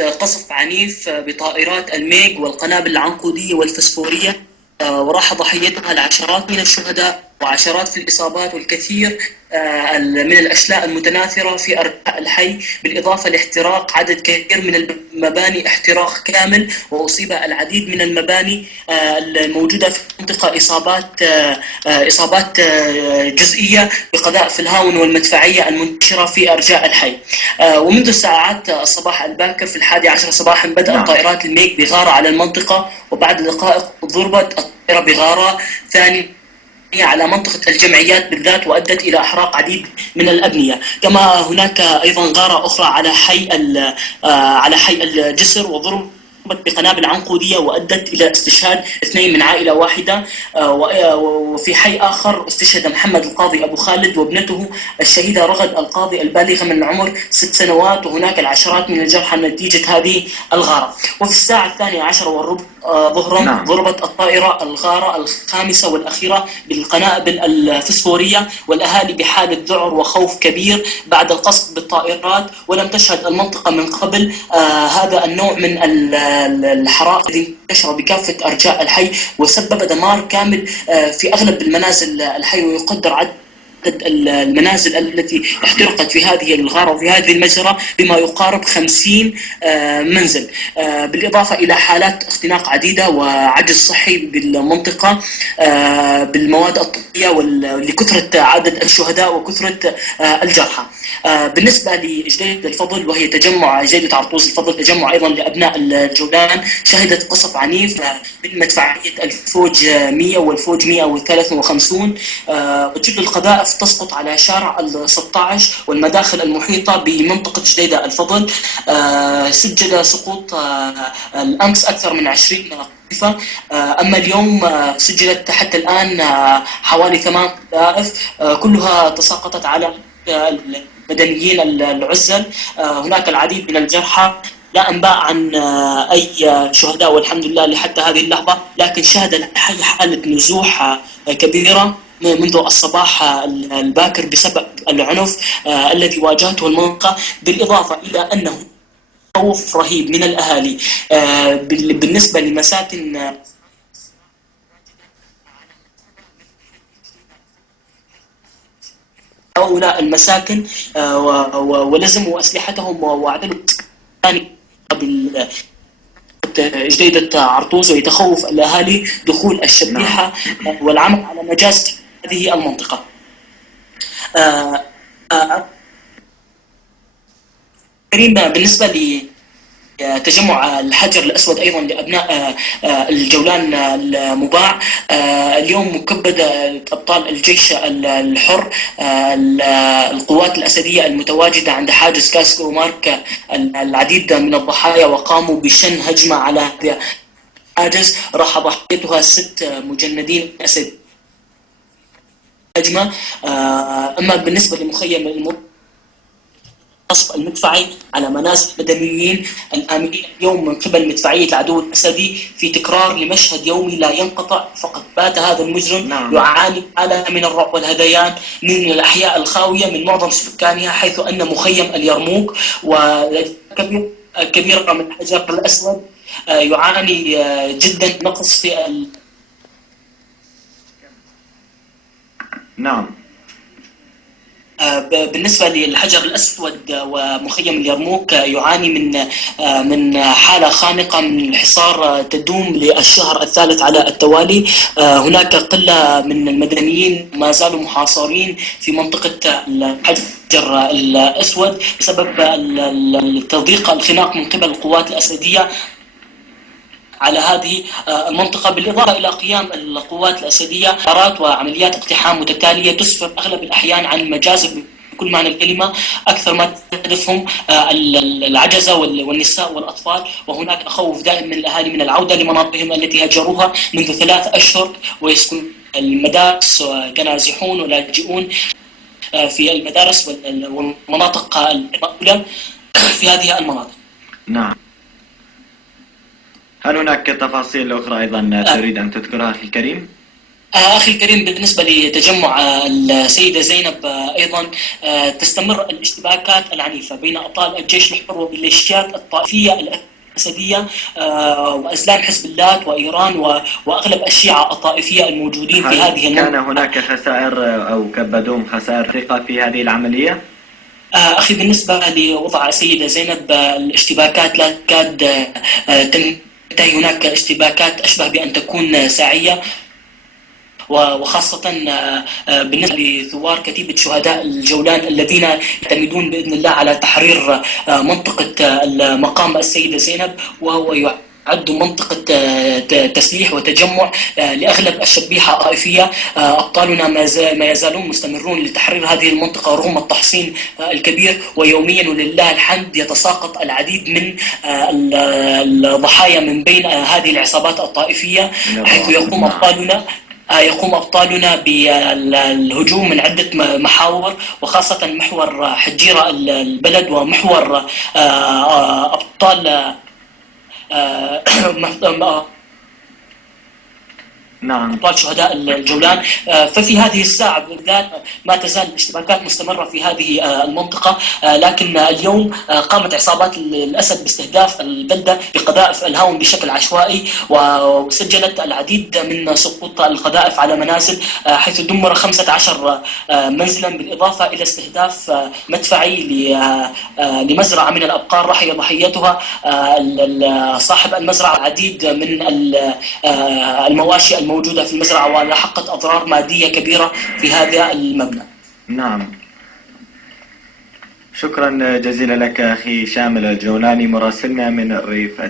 قصف عنيف بطائرات الميج والقنابل العنقودية والفسفورية، وراح ضحيتها العشرات من الشهداء وعشرات في الإصابات، والكثير من الأشلاء المتناثرة في أرجاء الحي، بالإضافة لاحتراق عدد كبير من المباني احتراق كامل، وأصيب العديد من المباني الموجودة في المنطقة إصابات جزئية بقذائف الهاون والمدفعية المنتشرة في أرجاء الحي. ومنذ ساعات الصباح الباكر في 11 صباحا بدأت طائرات الميج بغارة على المنطقة، وبعد دقائق ضربت الطائرة بغارة ثانية على منطقة الجمعيات بالذات، وأدت إلى إحراق عديد من الأبنية. كما هناك أيضا غارة أخرى على حي الجسر، وضربت بقنابل عنقودية وأدت إلى استشهاد 2 من عائلة واحدة. وفي حي آخر استشهد محمد القاضي أبو خالد وابنته الشهيدة رغد القاضي البالغة من العمر 6 سنوات، وهناك العشرات من الجرحى نتيجة هذه الغارة. وفي الساعة 12:15 ظهرا ضربت الطائرة الغارة الخامسة والأخيرة بالقنابل الفسفورية، والأهالي بحالة ذعر وخوف كبير بعد القصف بالطائرات، ولم تشهد المنطقة من قبل هذا النوع من الحرائق التي انتشر بكافة أرجاء الحي، وسبب دمار كامل في أغلب المنازل الحي، ويقدر عدد المنازل التي احترقت في هذه الغارة وفي هذه المجزرة بما يقارب 50 منزل، بالإضافة إلى حالات اختناق عديدة وعجز صحي بالمنطقة بالمواد الطبية لكثرة عدد الشهداء وكثرة الجرحى. بالنسبة لجديدة الفضل، وهي تجمع جديدة عرطوس الفضل، تجمع أيضا لأبناء الجولان، شهدت قصف عنيف من مدفعية الفوج 100 والفوج 153، وجل القذائف تسقط على شارع ال16 والمداخل المحيطة بمنطقة جديدة الفضل. سجل سقوط الأمس أكثر من 20 قذيفة، أما اليوم سجلت حتى الآن حوالي 8 قذائف، كلها تساقطت على المدنيين العزل. هناك العديد من الجرحى، لا أنباء عن أي شهداء والحمد لله لحتى هذه اللحظة، لكن شهد الحي حالة نزوح كبيرة منذ الصباح الباكر بسبب العنف الذي واجهته المنطقة، بالإضافة إلى أنه خوف رهيب من الأهالي بالنسبة لمساكن هؤلاء المساكن، ولزموا أسلحتهم وأعلنوا جديدة عرطوس، ويتخوف الأهالي دخول الشبيحة والعمل على مجاز هذه المنطقة. كريم، بالنسبة لتجمع الحجر الأسود أيضا لأبناء الجولان المباع، اليوم مكبد أبطال الجيش الحر القوات الأسدية المتواجدة عند حاجز كاسكو مارك العديد من الضحايا، وقاموا بشن هجمة على هذا الحاجز، راح ضحيتها 6 مجندين أسد هجمة. أما بالنسبة لمخيم القصف المدفعي على منازل مدنيين الآمنين اليوم من قبل مدفعية العدو الأسدي، في تكرار لمشهد يومي لا ينقطع، فقد بات هذا المجرم يعاني حالة من الرعب والهذيان من الأحياء الخاوية من معظم سكانها، حيث أن مخيم اليرموك وكبيرة من الحجر الأسود يعاني جدا نقص في بالنسبة للحجر الأسود ومخيم اليرموك يعاني من حالة خانقة من الحصار تدوم للشهر الثالث على التوالي. هناك قلة من المدنيين ما زالوا محاصرين في منطقة الحجر الأسود بسبب تضييق الخناق من قبل القوات الأسدية على هذه المنطقة، بالإضافة إلى قيام القوات الأسدية حرات وعمليات اقتحام متتالية تسفر أغلب الأحيان عن المجازر بكل معنى الكلمة، أكثر ما تستهدفهم العجزة والنساء والأطفال. وهناك خوف دائم من الأهالي من العودة لمناطقهم التي هجروها منذ 3 أشهر، ويسكن المدارس كنازحون ولاجئون في المدارس والمناطق الأولى في هذه المناطق. نعم. هل هناك تفاصيل أخرى أيضا تريد أن تذكرها أخي الكريم؟ أخي الكريم، بالنسبة لتجمع السيدة زينب، أيضا تستمر الاشتباكات العنيفة بين أبطال الجيش الحر وميليشيات الطائفية الأسدية وأزلام حزب الله وإيران وأغلب الشيعة الطائفية الموجودين في هل هذه كان المنطقة. هناك خسائر أو كبدوم خسائر ثقة في هذه العملية؟ أخي، بالنسبة لوضع السيدة زينب، الاشتباكات لا تكاد تنتهي. هناك اشتباكات أشبه بأن تكون ساعية، وخاصة بالنسبة لثوار كتيبة شهداء الجولان الذين يعتمدون بإذن الله على تحرير منطقة مقام السيدة زينب، وهو يعد منطقة تسليح وتجمع لأغلب الشبيحة الطائفية. أبطالنا ما يزالون مستمرون لتحرير هذه المنطقة رغم التحصين الكبير، ويوميا ولله الحمد يتساقط العديد من الضحايا من بين هذه العصابات الطائفية، حيث يقوم أبطالنا بالهجوم من عدة محاور، وخاصة محور حجيرة البلد، ومحور أبطال نعم. أبطال شهداء الجولان. ففي هذه الساعة بالذات ما تزال الاشتباكات مستمرة في هذه المنطقة، لكن اليوم قامت عصابات الأسد باستهداف البلدة بقذائف الهاون بشكل عشوائي، وسجلت العديد من سقوط القذائف على منازل، حيث دمر 15 منزلا، بالإضافة إلى استهداف مدفعي لمزرعة من الأبقار رحل ضحيتها صاحب المزرعة. العديد من المواشي الموجودة في المزرعة، ولحقت أضرار مادية كبيرة في هذا المبنى. نعم، شكرا جزيلا لك أخي شامل الجولاني مراسلنا من الريف.